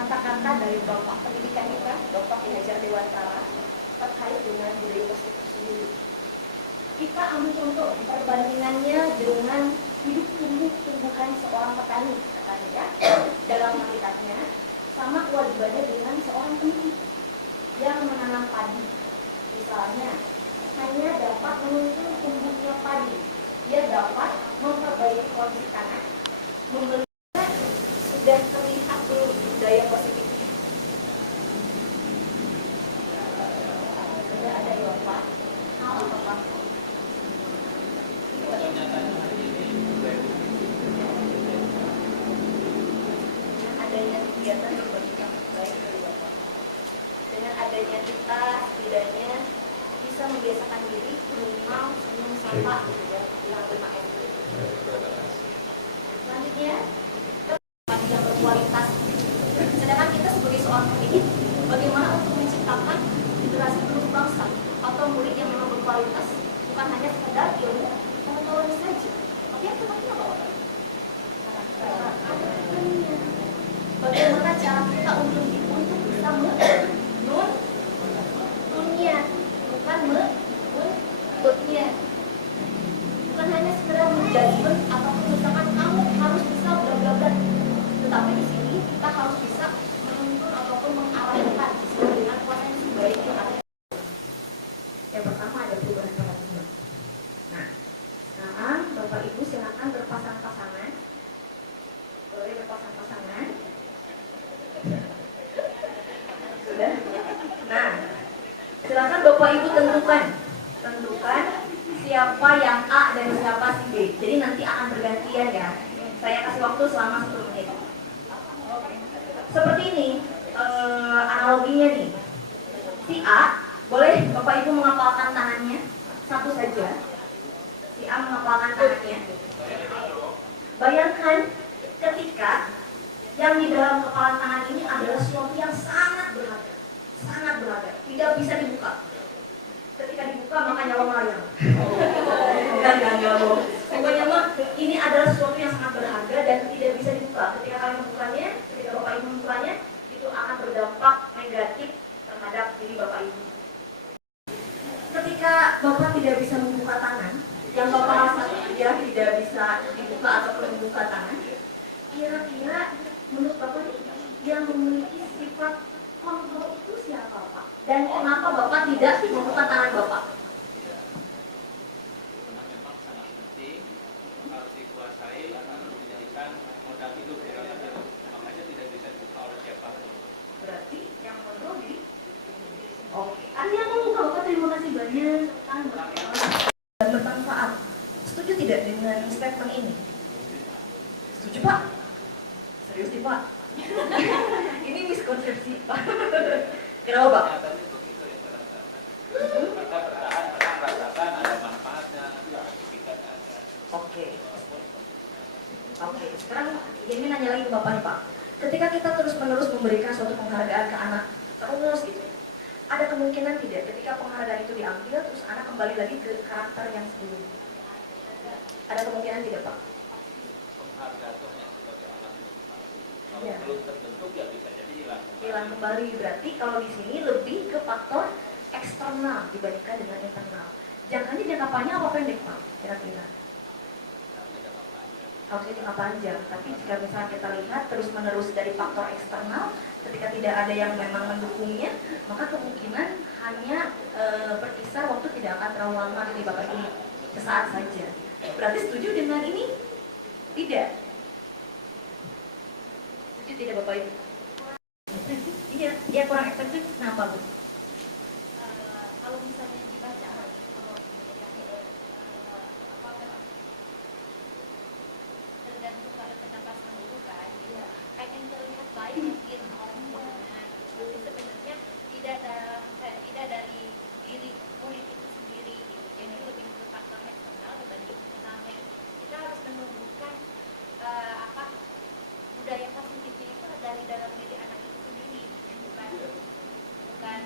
kata-kata dari Bapak Pendidikan kita, Bapak Ki Hajar Dewantara, terkait dengan budaya positif tersendiri. Kita ambil contoh perbandingannya dengan hidup tumbuh-tumbuhan seorang petani, katanya ya, dalam hakikatnya sama kewajibannya dengan seorang peneliti yang menanam padi. Misalnya, hanya dapat menuntun tumbuhnya padi, dia dapat memperbaiki kondisi tanah, memberikan sudah terlihat belum budaya positifnya. Sudah ada ya Bapak? Hal apa Pak? Adanya kegiatan berbagi kampus baik dari Bapak. Dengan adanya kita setidaknya bisa membiasakan diri minimal senyum sapa gitu ya, bilang 5M. Selanjutnya, padi yang berkualitas. Sedangkan kita sebagai seorang pendidik, bagaimana untuk menciptakan generasi penerus bangsa atau murid yang memang berkualitas, bukan hanya sekedar ilmu pengetahuan saja, tapi yang terakhir apa? Bagaimana cara kita untuk bisa nunnya, bukan be-nya. Bukan hanya sekedar menjudgment atau misalkan kamu harus bisa bla bla bla, tetapi di sini kita harus bisa menuntun ataupun mengarahkan sesuai dengan potensi baik yang ada. Yang pertama ada perubahan paradigma. Nah, sekarang Bapak Ibu silakan berpasang-pasangan. Boleh berpasang-pasangan. Sudah. Nah, silakan Bapak Ibu tentukan siapa yang A dan siapa si B. Jadi nanti akan bergantian ya. Saya kasih waktu selama 10 menit. Seperti ini analoginya nih. Si A, boleh Bapak Ibu mengapalkan tangannya satu saja. Si A mengapalkan tangannya. Bayangkan ketika yang di dalam kepala tangan ini adalah sesuatu yang sangat berharga, tidak bisa dibuka. Ketika dibuka maka nyawa melayang. Enggak bohong. Pokoknya mah ini adalah sesuatu yang sangat berharga dan tidak bisa dibuka. Ketika kalian membukanya, ketika Bapak Ibu membukanya, itu akan berdampak negatif terhadap diri Bapak Ibu. Ketika Bapak tidak bisa membuka tangan, yang Bapak rasa dia tidak bisa dibuka ataupun membuka tangan, kira-kira menurut Bapak yang memiliki sifat kontrol itu siapa Pak? Dan kenapa Bapak tidak membuka tangan Bapak? Karena memang sangat penting, harus dikuasai, harus dijadikan modal hidup, makanya tidak bisa dibuka oleh siapapun. Berarti yang kontrol di oke. Artinya aku buka Bapak, terima kasih banyak dan bermanfaat. Setuju tidak dengan statement ini? Setuju Pak? Serius nih Pak? Ini miskonsepsi Pak. Kenapa Pak? Kita bertahan, orang rasakan ada manfaatnya, aktivitasnya ada. Oke. Sekarang ini nanya lagi ke Bapak nih Pak. Ketika kita terus-menerus memberikan suatu penghargaan ke anak terus gitu, ada kemungkinan tidak ketika penghargaan itu diambil terus anak kembali lagi ke karakter yang sebelumnya? Ada kemungkinan tidak Pak? Penghargaan sebagai alat. Kalau Ya. belum terbentuk ya bisa jadi hilang. Hilang kembali. Berarti kalau di sini lebih ke faktor eksternal dibandingkan dengan internal. Jangkanya jangka panjang apa pendek Pak? Kira-kira? Harusnya jangka panjang. Tapi jika misalnya kita lihat terus-menerus dari faktor eksternal, ketika tidak ada yang memang mendukungnya, maka kemungkinan hanya berkisar waktu tidak akan terlalu lama di Bapak ini, sesaat saja. Berarti setuju dengan ini? Tidak. Setuju tidak Bapak Ibu? Iya, dia kurang efektif. Kenapa Bu? Kalau misalnya dibaca tergantung pada pendapat dulu kan, pengen terlihat baik mungkin jadi sebenarnya tidak dari diri murid itu sendiri gitu. Jadi lebih ke faktor eksternal dibanding internalnya. Kita harus menumbuhkan budaya positifnya itu dari dalam diri anak itu sendiri, bukan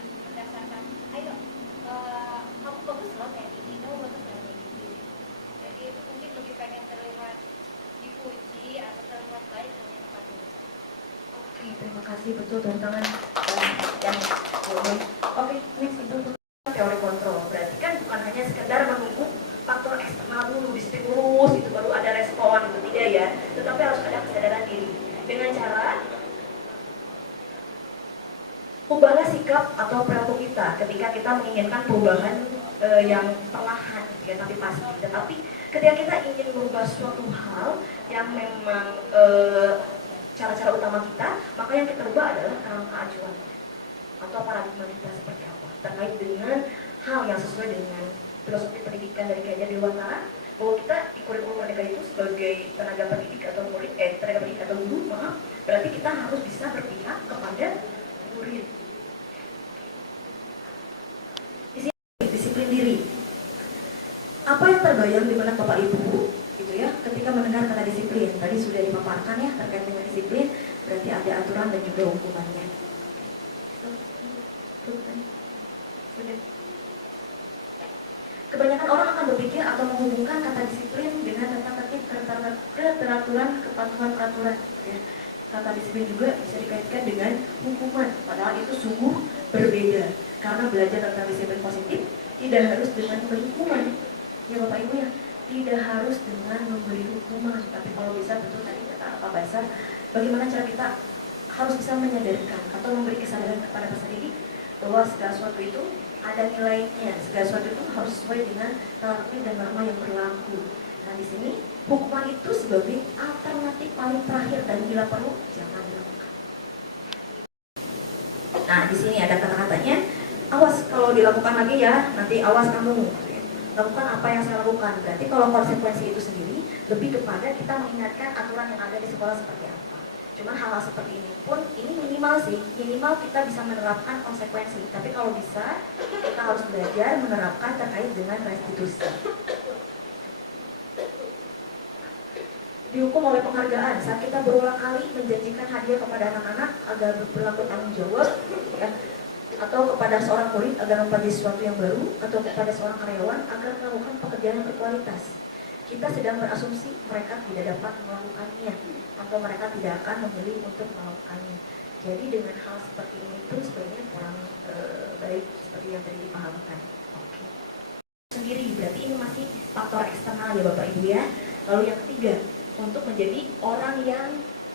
kasih, betul, tepuk tangan. Dan oke, next itu teori kontrol. Berarti kan bukan hanya sekedar menunggu faktor eksternal dulu, disitu terus itu baru ada respon, itu tidak ya. Tetapi harus ada kesadaran diri dengan cara ubahlah sikap atau perilaku kita ketika kita menginginkan perubahan yang perlahan ya, tapi pasti. Tetapi ketika kita ingin merubah suatu hal yang memang cara-cara utama kita, maka yang kita ubah adalah kerangka acuan atau paradigma kita seperti apa terkait dengan hal yang sesuai dengan filosofi pendidikan dari Ki Hajar Dewantara, bahwa kita di kurikulum Merdeka itu sebagai tenaga pendidik atau murid, tenaga pendidik atau guru, maaf, berarti kita harus bisa berpihak kepada murid. Di sini disiplin diri. Apa yang terbayang di benak Bapak Ibu gitu ya ketika mendengar kata disiplin? Tadi sudah dipaparkan ya terkait dengan disiplin, berarti ada aturan dan juga hukumannya. Sudah. Kebanyakan orang akan berpikir atau menghubungkan kata disiplin dengan tata tertib, keteraturan, kepatuhan peraturan. Ya. Kata disiplin juga bisa dikaitkan dengan hukuman, padahal itu sungguh berbeda. Karena belajar tentang disiplin positif tidak harus dengan memberi hukuman, ya Bapak Ibu ya, tidak harus dengan memberi hukuman. Tapi kalau bisa, betul tadi kata Pak Basar, bagaimana cara kita harus bisa menyadarkan atau memberi kesadaran kepada peserta didik bahwa segala sesuatu itu ada nilainya, segala sesuatu itu harus sesuai dengan tertib dan norma yang berlaku. Nah di sini hukuman itu sebagai alternatif paling terakhir dan bila perlu jangan dilakukan. Nah di sini ada kata-katanya, awas kalau dilakukan lagi ya, nanti awas kamu. Lakukan apa yang saya lakukan. Berarti kalau konsekuensi itu sendiri lebih kepada kita mengingatkan aturan yang ada di sekolah seperti apa. Cuman hal-hal seperti ini pun, ini minimal sih, minimal kita bisa menerapkan konsekuensi. Tapi kalau bisa, kita harus belajar menerapkan terkait dengan restitusi. Dihukum oleh penghargaan saat kita berulang kali menjanjikan hadiah kepada anak-anak agar berlaku tanggung jawab, ya, atau kepada seorang murid agar mempelajari sesuatu yang baru, atau kepada seorang karyawan agar melakukan pekerjaan yang berkualitas. Kita sedang berasumsi mereka tidak dapat melakukannya atau mereka tidak akan memilih untuk melakukannya. Jadi dengan hal seperti ini pun sebenarnya kurang baik seperti yang tadi dipahamkan. Oke. Sendiri berarti ini masih faktor eksternal ya Bapak Ibu ya. Lalu yang ketiga, untuk menjadi orang yang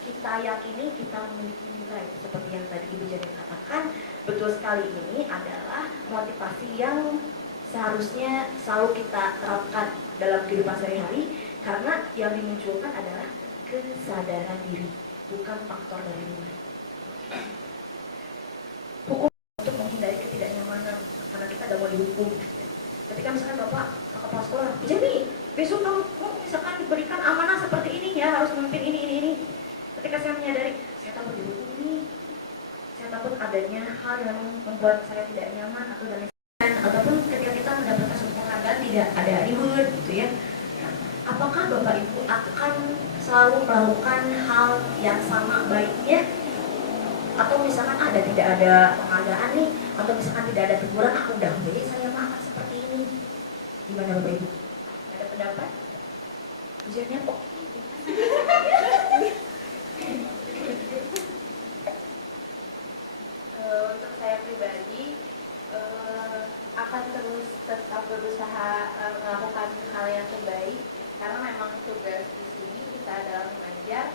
kita yakini kita memiliki nilai seperti yang tadi Ibu Janet katakan, betul sekali, ini adalah motivasi yang seharusnya selalu kita terapkan dalam kehidupan sehari-hari, karena yang dimunculkan adalah kesadaran diri, bukan faktor dari luar. Hukum untuk menghindari ketidaknyamanan, karena kita tidak mau dihukum. Ketika misalkan Bapak kepala sekolah, jadi besok kamu misalkan diberikan amanah seperti ini ya, harus memimpin ini. Ketika saya menyadari, saya takut dihukum ini, saya takut adanya hal yang membuat saya tidak nyaman atau dan ataupun ketika kita mendapatkan sebuah penghargaan tidak ada reward gitu ya. Apakah Bapak Ibu akan selalu melakukan hal yang sama baiknya? Atau misalkan tidak ada penghargaan nih, atau misalkan tidak ada teguran, udah jadi saya makan seperti ini. Gimana Bapak Ibu? Ada pendapat? Ujiannya kok? Untuk saya pribadi akan terus tetap berusaha melakukan hal yang terbaik, karena memang tugas di sini kita adalah mengajar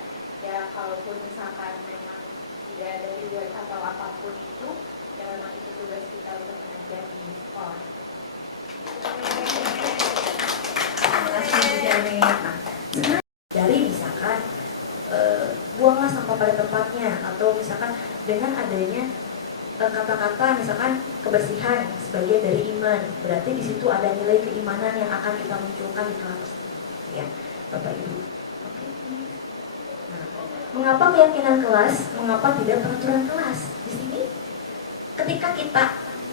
ya. Kalaupun misalkan memang tidak ada reward atau apapun itu, ya memang itu tugas kita untuk mengajar di sekolah. Terima kasih Bu Janet. Nah, dari misalkan buanglah sampah pada tempatnya, atau misalkan dengan adanya kata-kata misalkan kebersihan sebagian dari iman, berarti di situ ada nilai keimanan yang akan kita munculkan di kelas, ya Bapak Ibu. Oke. Nah, mengapa keyakinan kelas? Mengapa tidak peraturan kelas? Di sini, ketika kita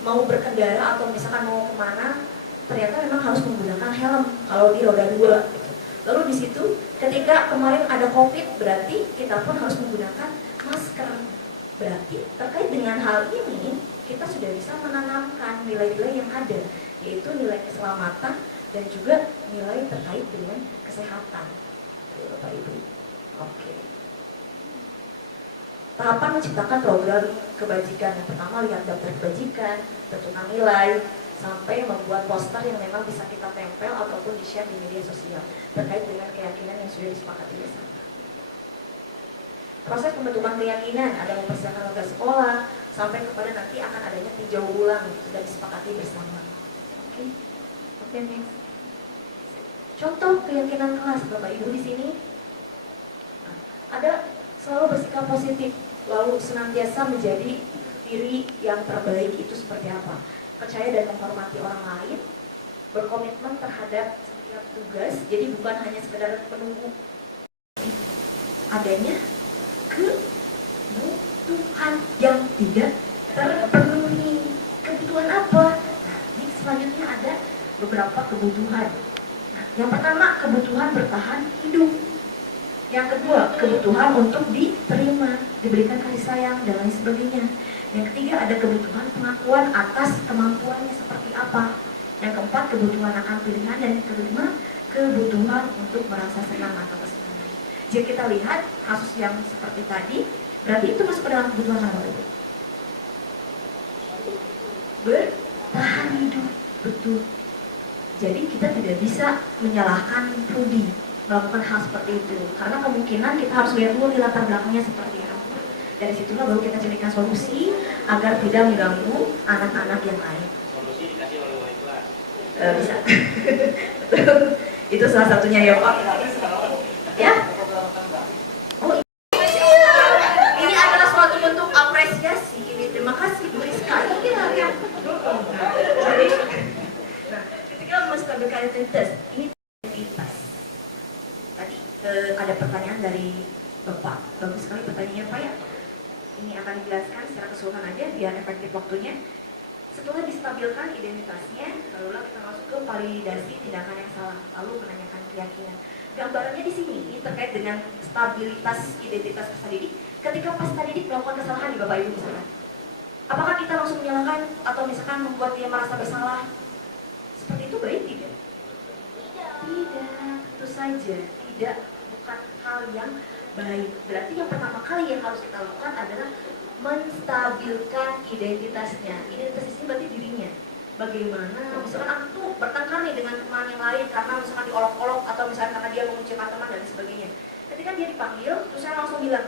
mau berkendara atau misalkan mau kemana, ternyata memang harus menggunakan helm kalau di roda 2. Gitu. Lalu di situ, ketika kemarin ada COVID, berarti kita pun harus menggunakan masker. Berarti terkait dengan hal ini kita sudah bisa menanamkan nilai-nilai yang ada, yaitu nilai keselamatan dan juga nilai terkait dengan kesehatan. Bapak Ibu. Oke. tahapan menciptakan program kebajikan. Yang pertama lihat daftar kebajikan, tentukan nilai, sampai membuat poster yang memang bisa kita tempel ataupun di-share di media sosial terkait dengan keyakinan yang sudah disepakati bersama. Proses pembentukan keyakinan ada mempersiapkan warga sekolah sampai kepada nanti akan adanya tinjau ulang sudah disepakati bersama. Oke, next. Contoh keyakinan kelas Bapak Ibu di sini. Nah, ada selalu bersikap positif, lalu senantiasa menjadi diri yang terbaik itu seperti apa? Percaya dan menghormati orang lain, berkomitmen terhadap setiap tugas, jadi bukan hanya sekedar menunggu adanya kebutuhan yang tidak terpenuhi. Kebutuhan apa? Nah, ini selanjutnya ada beberapa kebutuhan. Nah, yang pertama kebutuhan bertahan hidup. Yang kedua kebutuhan untuk diterima, diberikan kasih sayang dan lain sebagainya. Yang ketiga ada kebutuhan pengakuan atas kemampuannya seperti apa. Yang keempat kebutuhan akan pilihan, dan yang kelima kebutuhan untuk merasa senang atau kesenangan. Jika kita lihat kasus yang seperti tadi, berarti itu masuk ke dalam kebutuhan apa itu? Bertahan hidup, betul. Jadi kita tidak bisa menyalahkan Rudy melakukan hal seperti itu, karena kemungkinan kita harus lihat dulu di latar belakangnya seperti apa. Dari situlah baru kita carikan solusi agar tidak mengganggu anak-anak yang lain. Solusi dikasih oleh wali kelas. Bisa. Itu salah satunya ya Pak. Ya. Oh iya. Ini adalah suatu bentuk apresiasi. Ini terima kasih Bu Rizka. Iya. Jadi, nah, ketika menstabilkan identitas, ini identitas. Tadi ada pertanyaan dari Bapak. Bagus sekali pertanyaannya Pak ya. Ini akan dijelaskan secara keseluruhan aja biar efektif waktunya. Setelah distabilkan identitasnya, lalulah kita masuk ke validasi tindakan yang salah, lalu menanyakan keyakinan. Gambarannya di sini ini terkait dengan stabilitas identitas peserta didik. Ketika peserta didik melakukan kesalahan di Bapak Ibu misalkan, apakah kita langsung menyalahkan atau misalkan membuat dia merasa bersalah? Seperti itu baik tidak? Tidak, tentu saja tidak, bukan hal yang baik. Berarti yang pertama kali yang harus kita lakukan adalah menstabilkan identitasnya. Identitas ini berarti dirinya. Bagaimana misalkan aku tuh bertengkar nih dengan teman yang lain karena misalkan diolok-olok atau misalkan karena dia mengucilkan teman dan sebagainya. Ketika dia dipanggil, terus saya langsung bilang,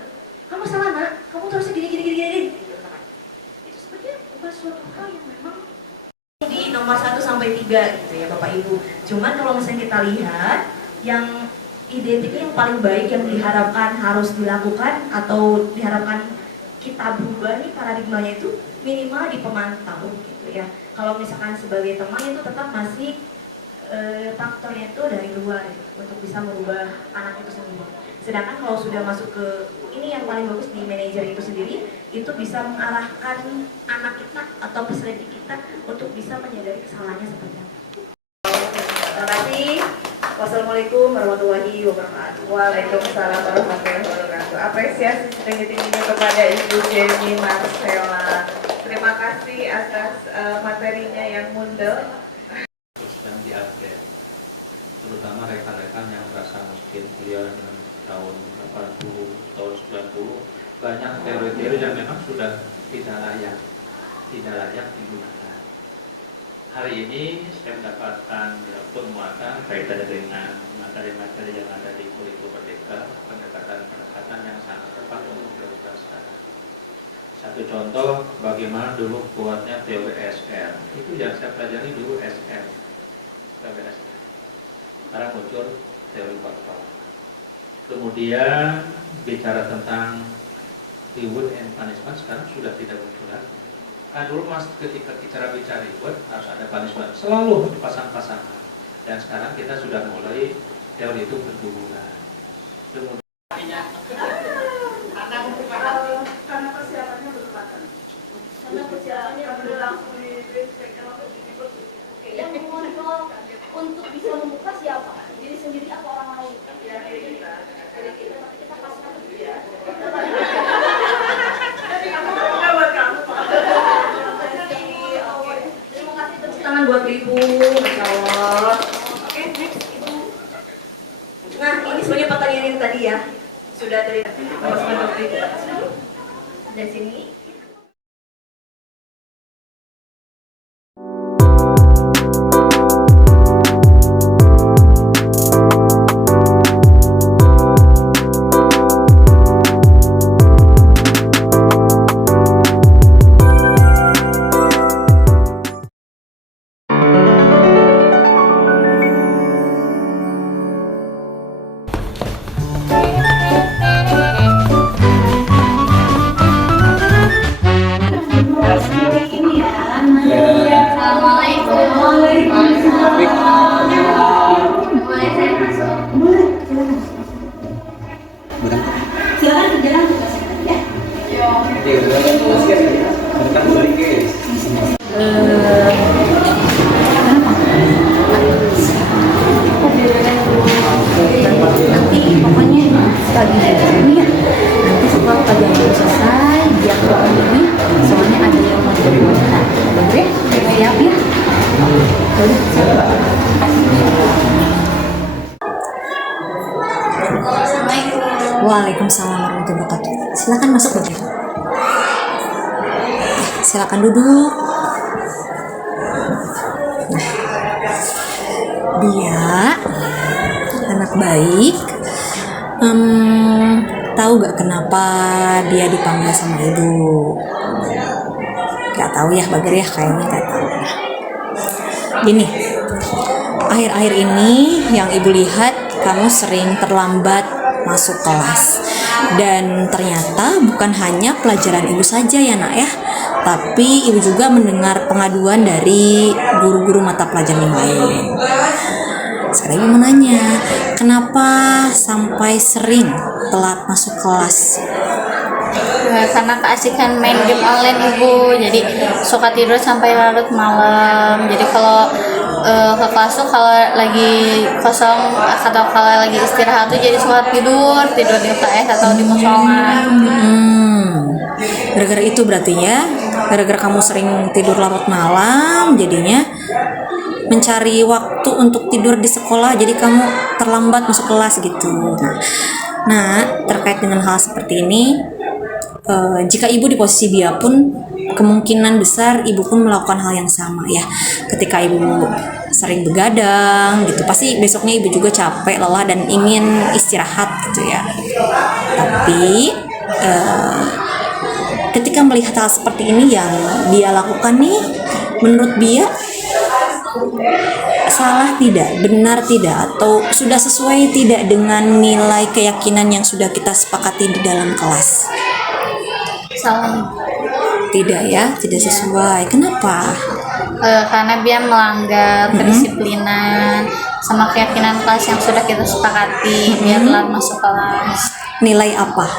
kamu salah nak, kamu tuh harusnya gini. Itu sebenarnya bukan suatu hal yang memang di nomor 1 sampai 3 gitu ya Bapak Ibu. Cuman kalau misalnya kita lihat yang identiknya yang paling baik yang diharapkan harus dilakukan atau diharapkan kita berubah nih paradigmanya itu minimal di pemantau gitu ya. Kalau misalkan sebagai teman itu tetap masih faktornya itu dari luar gitu, untuk bisa merubah anak itu sendiri. Sedangkan kalau sudah masuk ke ini yang paling bagus di manajer itu sendiri, itu bisa mengarahkan anak kita atau peserta didik kita untuk bisa menyadari kesalahannya seperti apa. Terima kasih. Wassalamualaikum warahmatullahi wabarakatuh. Waalaikumsalam warahmatullahi wabarakatuh. Apresiasi setinggi-tingginya kepada Ibu Jenny Marcella. Terima kasih atas materinya yang mundel. Dan diupdate, terutama rekan-rekan yang merasa mungkin kuliah tahun 80, tahun 90, banyak teori-teori yang memang sudah tidak layak digunakan. Hari ini saya mendapatkan penguatan kaitannya dengan materi-materi yang ada di kurikulum Merdeka, pendekatan-pendekatan yang sangat tepat untuk dilakukan sekarang. Satu contoh, bagaimana dulu kuatnya teori SR. Itu yang saya pelajari dulu SR. Sekarang muncul teori faktor. Kemudian bicara tentang reward and punishment sekarang sudah tidak muncul lagi. Nah dulu mas ketika kita bicara reward harus ada punishment, selalu dipasang-pasangkan. Dan sekarang kita sudah mulai teori itu berguguran. Kemudian Karena persiapannya berkembang. Karena perjalanannya belum langsung yang mengontrol untuk bisa membuka siapa? Diri sendiri atau orang lain? Jadi kita pasang dia. Terima kasih, tepuk tangan buat Ibu. Masya Allah. Oke, next Ibu. Nah, ini sebenarnya pertanyaan yang tadi ya. Sudah dari Mas Ibu. Nanti pokoknya pagi ini ya, nanti setelah pagi itu selesai dia keluar dulu, soalnya ada yang mau dibuatkan. Oke, siap ya. Waalaikumsalam warahmatullahi wabarakatuh. Silakan masuk Bapak. Silakan duduk. Dia anak baik. Tahu gak kenapa dia dipanggil sama ibu? Gak tahu ya, Bager ya, kayaknya gak tahu ya. Gini, akhir-akhir ini yang ibu lihat kamu sering terlambat masuk kelas. Dan ternyata bukan hanya pelajaran ibu saja ya nak ya, tapi ibu juga mendengar pengaduan dari guru-guru mata pelajaran yang lain. Sekarang ibu mau nanya, kenapa sampai sering telat masuk kelas? Karena keasikan main game online ibu, jadi suka tidur sampai larut malam. Jadi kalau ke kelas tuh kalau lagi kosong atau kalau lagi istirahat tuh jadi suka tidur di UKS atau di musola. Gara-gara itu berarti ya, gara-gara kamu sering tidur larut malam, jadinya mencari waktu untuk tidur di sekolah, jadi kamu terlambat masuk kelas gitu. Nah, terkait dengan hal seperti ini, jika ibu di posisi dia pun kemungkinan besar ibu pun melakukan hal yang sama ya. Ketika ibu sering begadang gitu, pasti besoknya ibu juga capek, lelah dan ingin istirahat gitu ya. Tapi ketika melihat hal seperti ini yang dia lakukan nih, menurut dia salah tidak, benar tidak, atau sudah sesuai tidak dengan nilai keyakinan yang sudah kita sepakati di dalam kelas? Salah. Tidak ya, tidak sesuai. Kenapa? Karena dia melanggar kedisiplinan sama keyakinan kelas yang sudah kita sepakati. Dia telat masuk kelas. Nilai apa?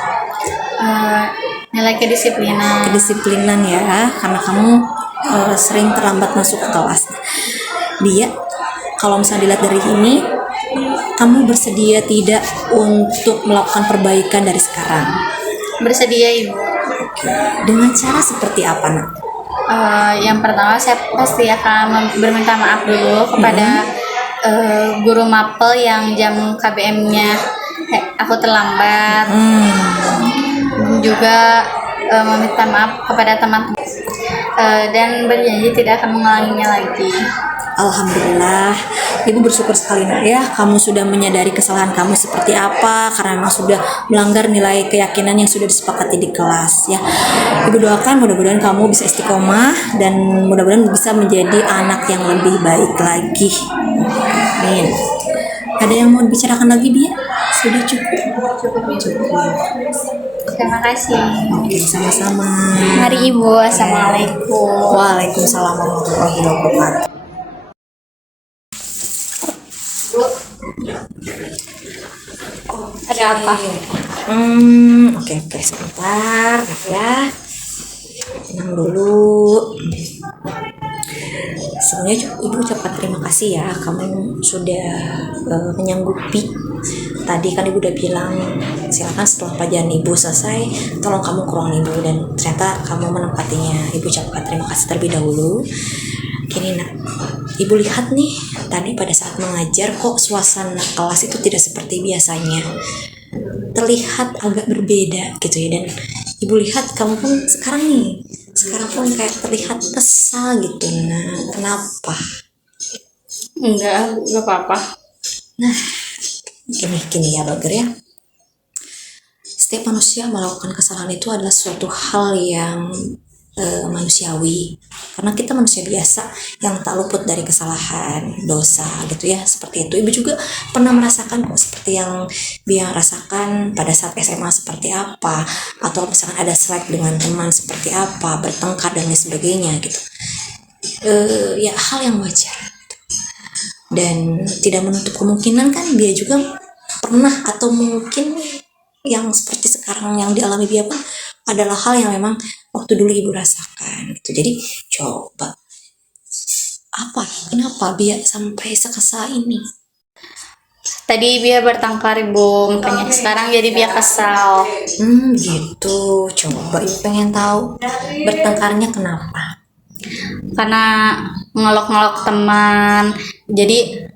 Nilai kedisiplinan. Kedisiplinan ya, karena kamu sering terlambat masuk ke kelas. Dia, kalau misalnya dilihat dari ini, kamu bersedia tidak untuk melakukan perbaikan dari sekarang? Bersedia ibu. Dengan cara seperti apa nak? Yang pertama saya pasti akan berminta maaf dulu kepada guru mapel yang jam KBM-nya aku terlambat. Juga meminta maaf kepada teman-teman dan berjanji tidak akan mengulanginya lagi. Alhamdulillah, ibu bersyukur sekali nak ya, kamu sudah menyadari kesalahan kamu seperti apa, karena memang sudah melanggar nilai keyakinan yang sudah disepakati di kelas ya. Ibu doakan mudah-mudahan kamu bisa istiqomah dan mudah-mudahan bisa menjadi anak yang lebih baik lagi. Amin. Ada yang mau dibicarakan lagi Bia? Sudah cukup. Terima kasih. Oke, sama-sama. Mari ibu. Assalamualaikum. Waalaikumsalam warahmatullahi wabarakatuh. Ada apa? Oke, sebentar ya. Tenang dulu. Sebenarnya ibu ucapkan terima kasih ya, kamu sudah menyanggupi. Tadi kan ibu udah bilang silakan setelah pelajaran ibu selesai tolong kamu ke ruangan ibu, dan ternyata kamu menempatinya. Ibu ucapkan terima kasih terlebih dahulu. Gini nak, ibu lihat nih tadi pada saat mengajar kok suasana kelas itu tidak seperti biasanya, terlihat agak berbeda gitu ya. Dan ibu lihat kamu pun sekarang pun kayak terlihat kesal gitu. Nah, kenapa? Enggak apa-apa. Nah, gini ya Bager ya, setiap manusia melakukan kesalahan itu adalah suatu hal yang manusiawi, karena kita manusia biasa yang tak luput dari kesalahan, dosa gitu ya, seperti itu. Ibu juga pernah merasakan kok seperti yang dia rasakan pada saat SMA seperti apa, atau misalkan ada slack dengan teman seperti apa, bertengkar dan lain sebagainya gitu. Ya hal yang wajar gitu. Dan tidak menutup kemungkinan kan dia juga pernah, atau mungkin yang seperti sekarang yang dialami dia pun adalah hal yang memang waktu dulu ibu rasakan gitu. Jadi coba kenapa biar sampai sekesal ini? Tadi dia bertengkar ibu, makanya sekarang jadi dia kesal. Gitu. Coba ibu pengen tahu bertengkarnya kenapa? Karena ngelok-ngelok teman, jadi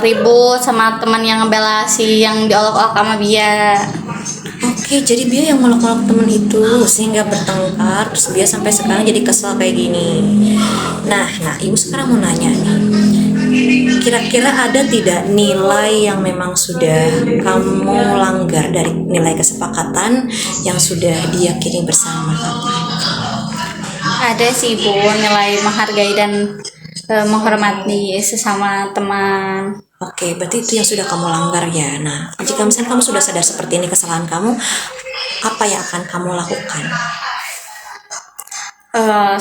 ribut sama teman yang ngebela si yang diolok-olok sama dia. Oke, jadi dia yang melok-melok temen itu sehingga bertengkar, terus dia sampai sekarang jadi kesel kayak gini. Nah, ibu sekarang mau nanya nih, kira-kira ada tidak nilai yang memang sudah kamu langgar dari nilai kesepakatan yang sudah diyakini bersama kamu? Ada sih ibu, nilai menghargai dan menghormati sesama teman. Oke, berarti itu yang sudah kamu langgar ya. Nah, jika misalnya kamu sudah sadar seperti ini kesalahan kamu, apa yang akan kamu lakukan?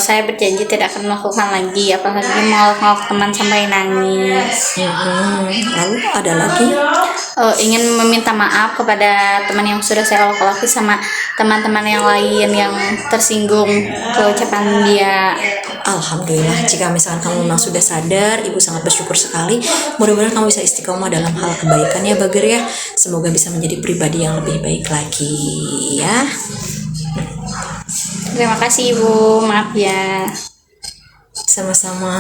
Saya berjanji tidak akan melakukan lagi, apalagi melok-melok teman sampai nangis. Lalu ada lagi? Ingin meminta maaf kepada teman yang sudah saya olok-oloki sama teman-teman yang lain yang tersinggung ke ucapan dia. Alhamdulillah, jika misalkan kamu memang sudah sadar, ibu sangat bersyukur sekali. Mudah-mudahan kamu bisa istiqomah dalam hal kebaikan ya Bager ya. Semoga bisa menjadi pribadi yang lebih baik lagi ya. Terima kasih ibu, maaf ya. Sama-sama.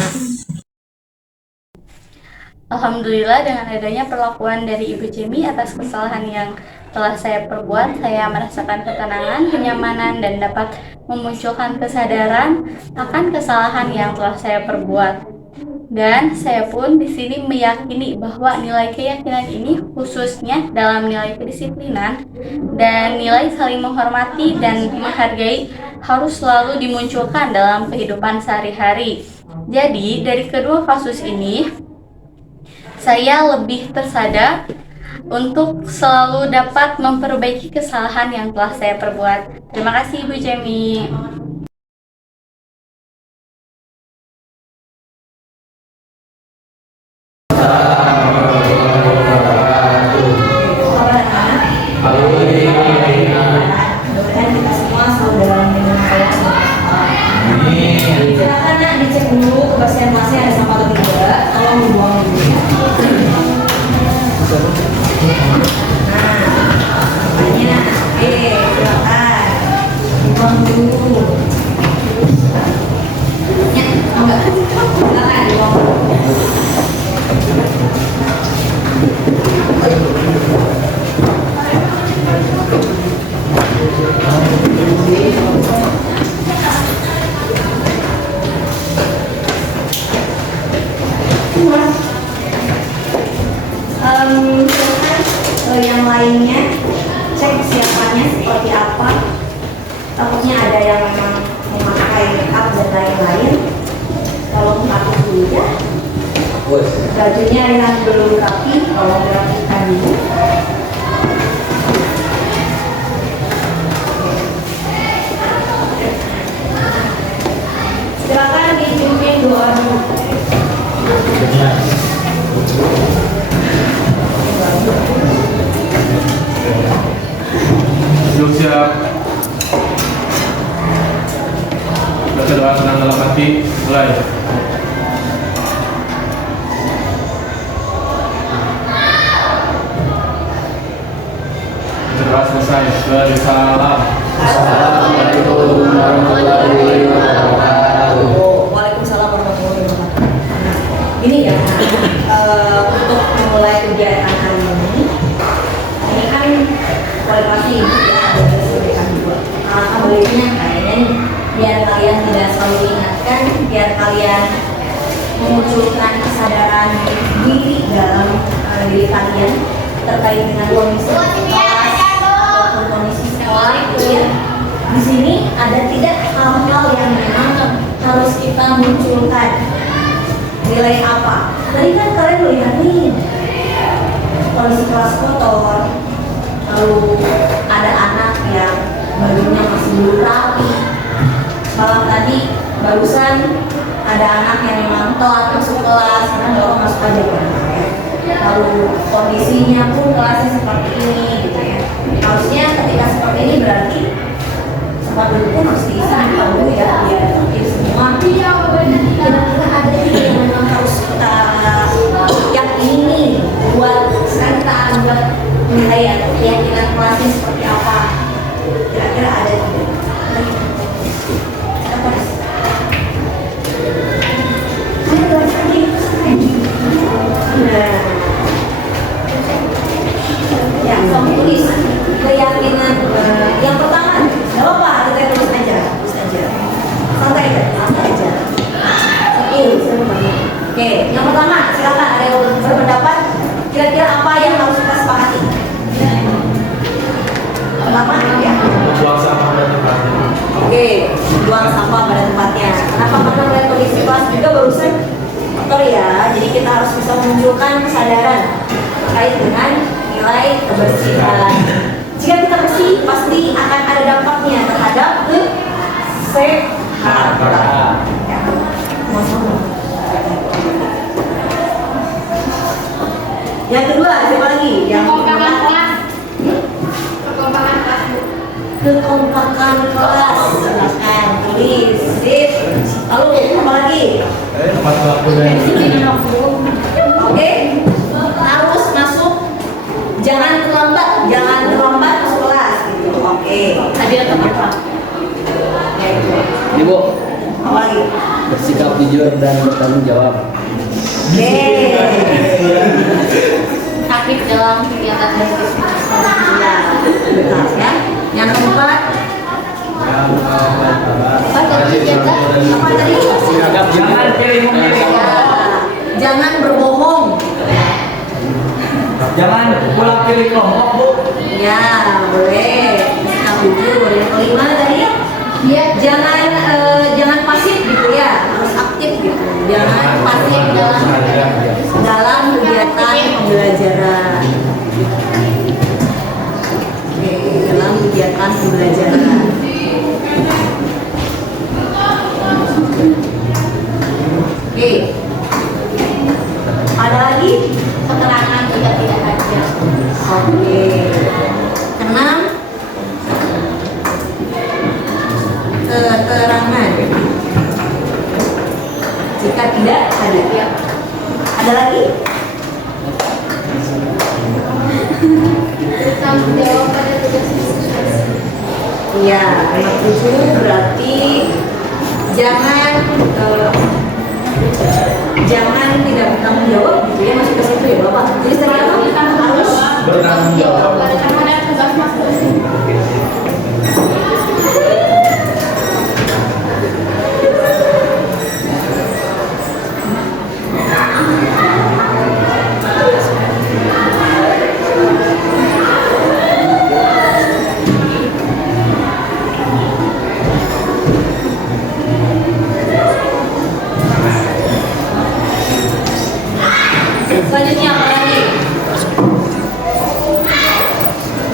Alhamdulillah dengan adanya perlakuan dari Ibu Jemi atas kesalahan yang telah saya perbuat, saya merasakan ketenangan, kenyamanan, dan dapat memunculkan kesadaran akan kesalahan yang telah saya perbuat. Dan saya pun di sini meyakini bahwa nilai keyakinan ini khususnya dalam nilai kedisiplinan dan nilai saling menghormati dan menghargai harus selalu dimunculkan dalam kehidupan sehari-hari. Jadi dari kedua kasus ini, saya lebih tersadar untuk selalu dapat memperbaiki kesalahan yang telah saya perbuat. Terima kasih Ibu Jemi. Mudah-mudahan kita semua selalu dalam lindungan Allah. Silakan nak dicek dulu kebersihan kelasnya ada sampah atau tidak. Tolong dibuang dulu. Sampahnya, silakan dibuang dulu. Ya, enggak. Silakan dibuang dulu. Yang lainnya cek kesiapannya seperti apa. Takutnya ada yang memang memakai makeup dan lain-lain. Kalau pakai dulu ya. Bajunya lihat dulu rapi, kalau dirapikan dulu. Silakan dipimpin doa dulu. Belum siap. Baca doa senang dalam hati, mulai. Baca doa selesai, beri salam. Assalamualaikum warahmatullahi wabarakatuh. Waalaikumsalam warahmatullahi wabarakatuh. Ini ya, untuk memulai kegiatan hari ini kan kualifikasi ya, ada SBK 2. Alangkah baiknya kayaknya nih, biar kalian tidak selalu diingatkan, biar kalian memunculkan kesadaran diri dalam diri kalian terkait dengan kondisi kelas ataupun kondisi sekolah itu ya. Di sini ada tidak hal-hal yang memang harus kita munculkan. Nilai apa? Tadi kan kalian melihat nih kondisi kelas kotor, lalu ada anak yang bajunya masih belum rapi. Malam tadi barusan ada anak yang memang telat masuk kelas karena dorong masuk aja kan. Lalu kondisinya pun kelasnya seperti ini gitu ya. Harusnya ketika seperti ini berarti tempat duduknya harus diisi dulu ya, biar semua kira-kira ada yang memang harus kita yakini nih buat sekarang kita akan buat nilai atau keyakinan kelasnya seperti apa, kira-kira ada tidak? Apa sih? Nah, ya, kamu tulis keyakinan yang pertama. Gak apa-apa, kita tulis aja, santai aja. Oke, yang pertama silakan ada yang berpendapat. Kira-kira apa yang harus kita sepakati? Pertama ya. Buang sampah pada tempatnya. Oke, buang sampah pada tempatnya. Kenapa? Karena melihat kondisi kelas juga barusan kotor ya. Jadi kita harus bisa menunjukkan kesadaran terkait dengan nilai kebersihan. Jika kita bersih, pasti akan ada dampaknya terhadap kesehatan. Ya. Yang kedua, siapa lagi? Yang Kekompakan kelas. Kekompakan kelas. kekompakan kelas. Silakan tulis. Sip. Lalu apa lagi? Tempat waktu dan Oke. Harus masuk. Jangan terlambat masuk kelas gitu. Oke. Tadi ada apa? Ibu, Apa lagi? bersikap jujur dan bertanggung jawab. Oke. Aktif dalam kegiatan diskusi. Ya, betul ya. Yang keempat, Apa tadi jaga? apa tadi? Jangan pilih Ya, jangan berbohong. Jangan pulang pilih kelompok, Bu. Ya, boleh. Sikap jujur. Yang kelima tadi, Iya. jangan pasif gitu ya, harus aktif gitu. Jangan pasif dalam kegiatan pembelajaran. Oke, dalam kegiatan pembelajaran. Oke. Ada lagi? Keterangan juga tidak ada. Oke. Keenam, keterangan. Jika tidak ada. Ada lagi? Bertanggung jawab pada tugas siswa. Iya, nomor 7 berarti jangan tidak bertanggung jawab gitu ya, masuk ke situ ya Bapak. Jadi setelah itu kita harus bertanggung jawab. Karena tugas masing-masing. selanjutnya apa lagi?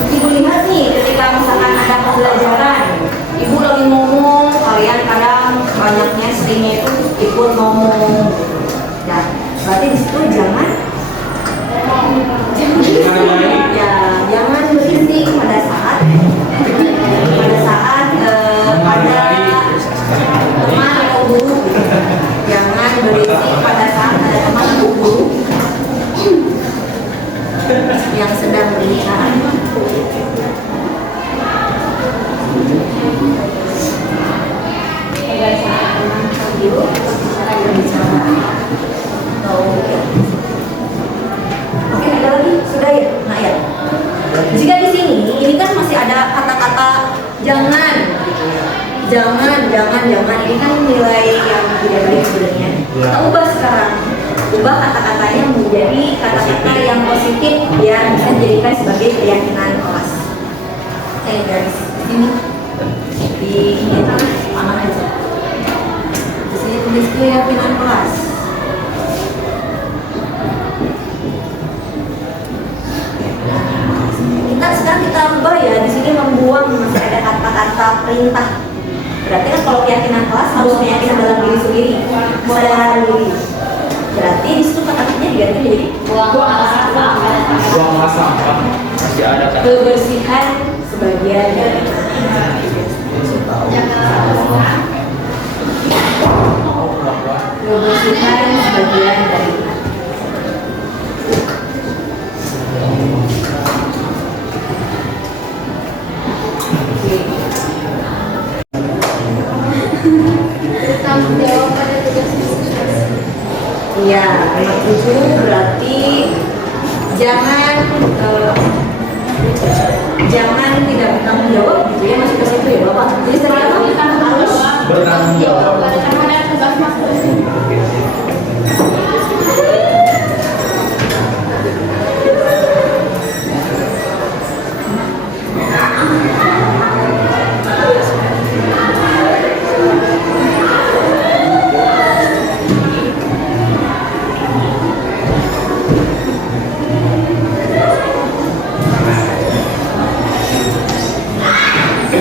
Ibu lihat nih ketika misalkan ada pembelajaran, ibu lagi ngomong, kalian kadang banyaknya seringnya itu ikut ngomong. Ya, berarti di situ jangan jangan berisik pada saat ada teman atau guru. Jangan berisik pada saat ada teman atau guru yang sedang berbicara. Pada saat teman atau guru berbicara. Oke, ada lagi? Sudah ya? Nah ya. Jika di sini, ini kan masih ada kata-kata jangan. Ini kan nilai yang tidak baik sebenarnya. Kita ubah sekarang. Ubah kata-katanya menjadi kata-kata yang positif biar bisa dijadikan sebagai keyakinan kelas. Oke, dari sini di ini panah aja. Di sini tulis keyakinan kelas. Sekarang kita ubah ya, di sini membuang masih ada kata-kata perintah. Berarti kan kalau keyakinan kelas harus keyakinan dalam diri sendiri, kesadaran diri. Berarti di situ kata-katanya diganti menjadi Buang sampah. Masih ada kan? kebersihan sebagian dari Bertanggung jawab pada tugas masing-masing. Iya, nomor 7 berarti jangan jangan tidak bertanggung jawab gitu ya, masuk ke situ ya Bapak. Jadi setelah itu harus Bertanggung jawab. Terhadap tugas masing-masing.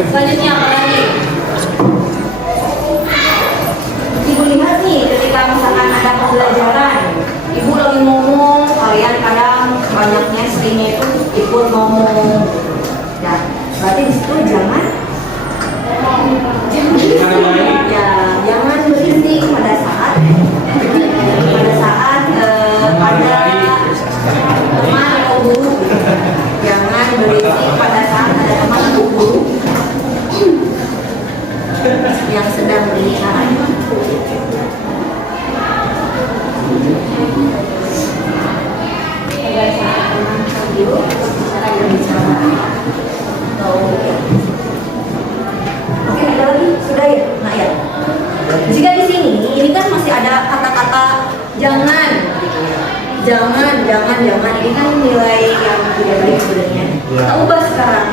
selanjutnya apa lagi? Ibu lihat nih ketika misalkan ada pembelajaran, ibu lagi ngomong, kalian kadang banyaknya seringnya itu ikut ngomong. Nah, berarti di situ jangan ya jangan berhenti pada saat ada teman atau guru. Jangan berhenti pada saat ada teman atau guru yang sedang berbicara. Pada saat teman video cara berbicara. Oke, ada lagi? Sudah ya? Nah ya. Jika di sini, ini kan masih ada kata-kata jangan, gitu ya. Jangan. Ini kan nilai yang tidak baik sebenarnya. Kita ubah sekarang.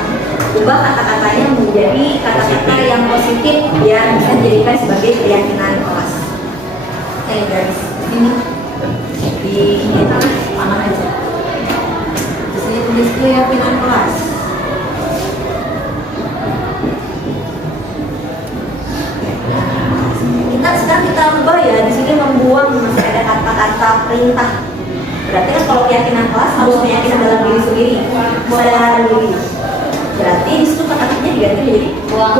Ubah kata-katanya menjadi kata-kata yang positif biar bisa dijadikan sebagai keyakinan kelas. Oke guys, ini di tangan aja. Di sini tulis keyakinan kelas. Kita ubah ya, di sini membuang masih ada kata-kata perintah. Berarti kan kalau keyakinan kelas harus meyakinkan dalam diri sendiri, kesadaran diri. Berarti di situ kata-katanya diganti menjadi Buang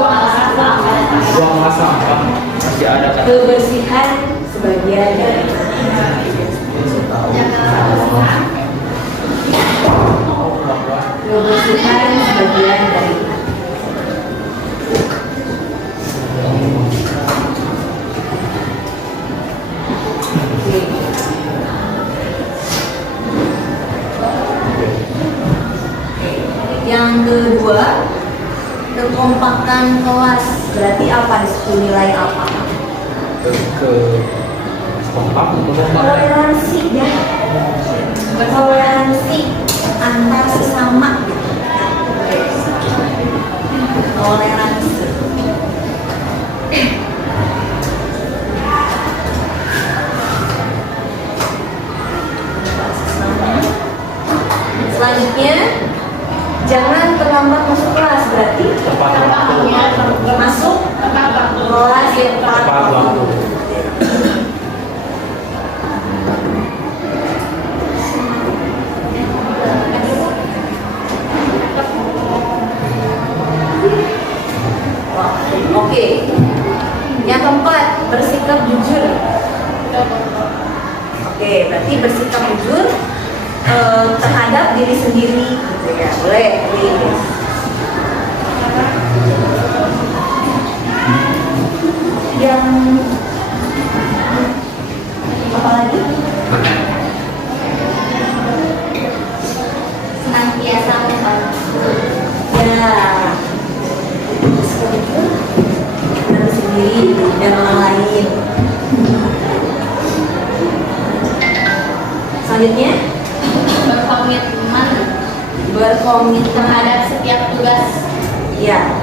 sampah. Masih ada kan? kebersihan sebagian dari kebersihan sebagian dari yang kedua, kekompakan kelas. Berarti apa di situ, nilai apa? Ke kompak untuk Toleransi ya. Toleransi antar sesama. Toleransi. Selanjutnya, jangan terlambat masuk kelas. Berarti masuk kelas tepat waktu. Oke. Yang keempat, bersikap jujur. Oke, berarti bersikap jujur terhadap diri sendiri, gitu ya. Boleh. Yang apa lagi? Senantiasa membantu. Ya, diri sendiri dan orang lain. Selanjutnya, berkomitmen Terhadap setiap tugas. ya.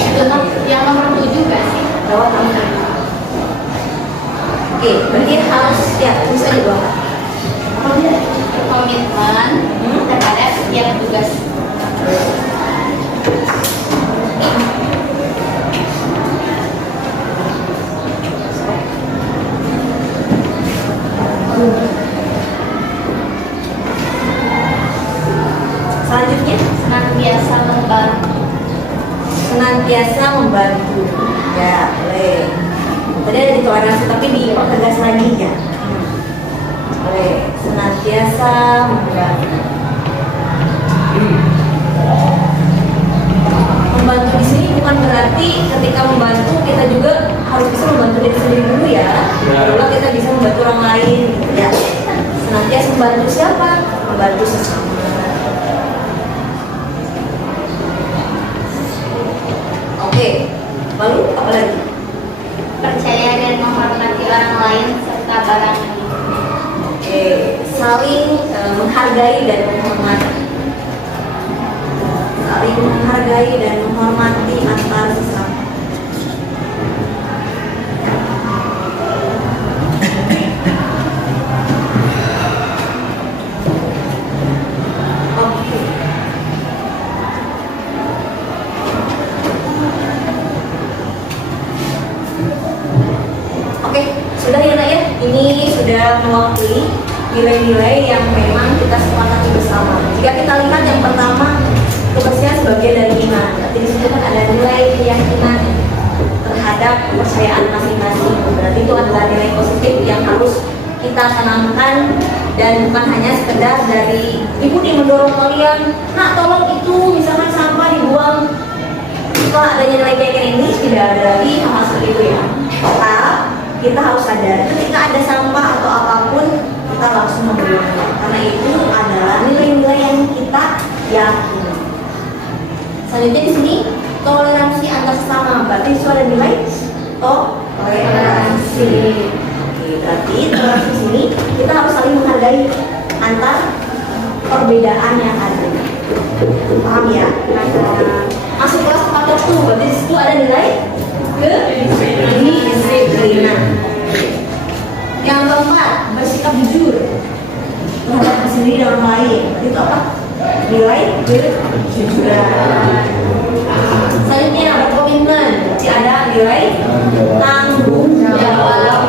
Itu yang nomor 7 gak sih? Lewat kamu. Oke, berarti harus ya bisa aja doang. Apa dia? Berkomitmen terhadap setiap tugas. Selanjutnya, Senantiasa membantu. senantiasa membantu. Ya, boleh. Tadi ada di toleransi tapi dipertegas lagi ya. Boleh, senantiasa membantu. Membantu di sini bukan berarti ketika membantu kita juga harus bisa membantu diri sendiri dulu ya. Barulah kita bisa membantu orang lain gitu ya. Senantiasa membantu siapa? Membantu sesama. Oke, lalu apa lagi? Percaya dan menghormati orang lain serta barang. Oke, saling menghargai dan menghormati. Saling menghargai dan menghormati antar sesama. Oke. Oke, sudah ya nak ya. Ini sudah mewakili nilai-nilai yang memang kita sepakati bersama. Jika kita lihat yang pertama, kebersihan sebagai dari iman. Berarti di situ kan ada nilai keyakinan terhadap kepercayaan masing-masing. Berarti itu adalah nilai positif yang harus kita tanamkan dan bukan hanya sekedar dari ibu nih mendorong kalian, nak tolong itu misalkan sampah dibuang. Setelah adanya nilai keyakinan ini tidak ada lagi hal-hal seperti itu ya. Maka kita harus sadar ketika ada sampah atau apapun kita langsung membuangnya. Karena itu adalah nilai-nilai yang kita yakini. Selanjutnya di sini toleransi antar sesama, berarti itu ada nilai toleransi. Oke, berarti toleransi di sini kita harus saling menghargai antar perbedaan yang ada. Paham ya? Masuk kelas 4 tuh, berarti di situ ada nilai kedisiplinan. Yang keempat, bersikap jujur terhadap diri sendiri dan orang lain. Berarti itu apa? Nilai kejujuran. Selanjutnya berkomitmen, berarti ada nilai tanggung jawab.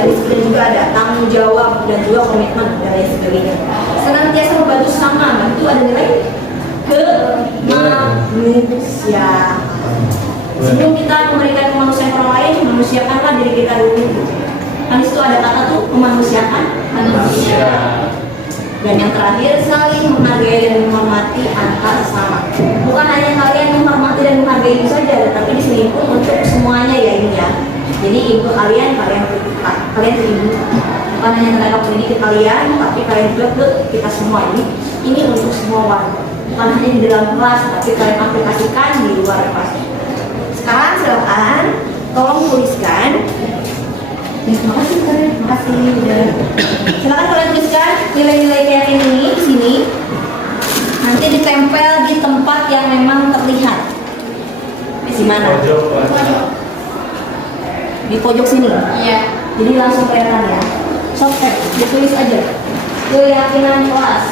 Kedisiplinan juga ada tanggung jawab dan juga komitmen dan lain sebagainya. Senantiasa membantu sesama, berarti itu ada nilai kemanusiaan. Sebelum kita memberikan kemanusiaan orang lain, manusiakanlah diri kita dulu. Kan itu ada kata tuh kemanusiaan manusia. Dan yang terakhir, saling menghargai dan menghormati antar sesama. Bukan hanya kalian menghormati dan menghargai itu saja, tetapi di sini pun untuk semuanya ya ini ya. Jadi ibu kalian ke ibu. Bukan hanya tenaga pendidik kalian, tapi kalian juga ke kita semua ini. Ini untuk semua warga. Bukan hanya di dalam kelas, tapi kalian aplikasikan di luar kelas. Sekarang silakan, tolong tuliskan. Terima kasih kalian, terima kasih udah. Silakan kalian tuliskan nilai-nilai keyakinan ini di sini. Nanti ditempel di tempat yang memang terlihat. Di mana? Di pojok sini. Iya. Jadi langsung kelihatan ya. Software, ditulis aja. Keyakinan kelas.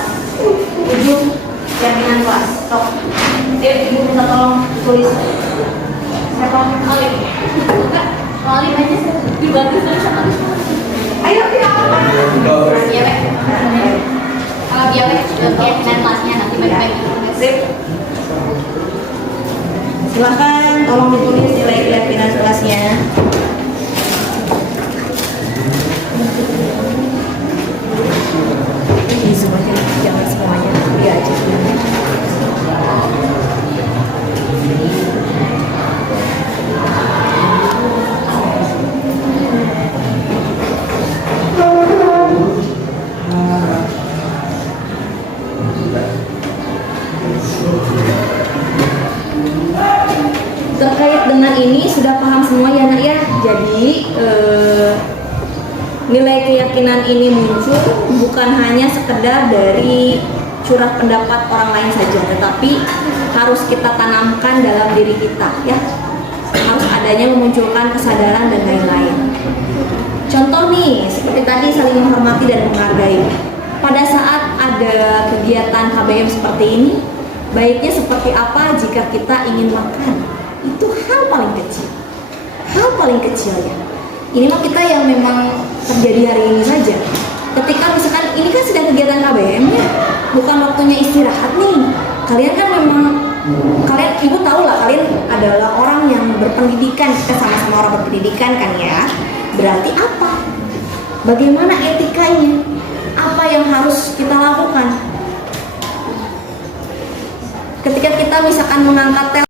Ujung keyakinan kelas. Sok. Ibu minta tolong tulis. Siapa? Alim. Alim aja dibantu sama Ayo kita apa? biawek. Kalau biawek keyakinan kelasnya nanti bagi-bagi. Sip. Silakan tolong ditulis nilai keyakinan kelasnya. Ini semuanya, jangan semuanya, dia aja. Terkait dengan ini sudah paham semua ya nak ya. Jadi nilai keyakinan ini muncul bukan hanya sekedar dari curah pendapat orang lain saja, tetapi harus kita tanamkan dalam diri kita ya. Harus adanya memunculkan kesadaran dan lain-lain. Contoh nih, seperti tadi saling menghormati dan menghargai. Pada saat ada kegiatan KBM seperti ini, baiknya seperti apa jika kita ingin makan? Itu hal paling kecil. Hal paling kecilnya. Inilah kita yang memang terjadi hari ini saja. Ketika misalkan ini kan sedang kegiatan KBM ya, bukan waktunya istirahat nih. Kalian kan memang, ibu tahu lah kalian adalah orang yang berpendidikan, kita sama-sama orang berpendidikan kan ya. Berarti apa? Bagaimana etikanya? Apa yang harus kita lakukan? ketika kita misalkan mengangkat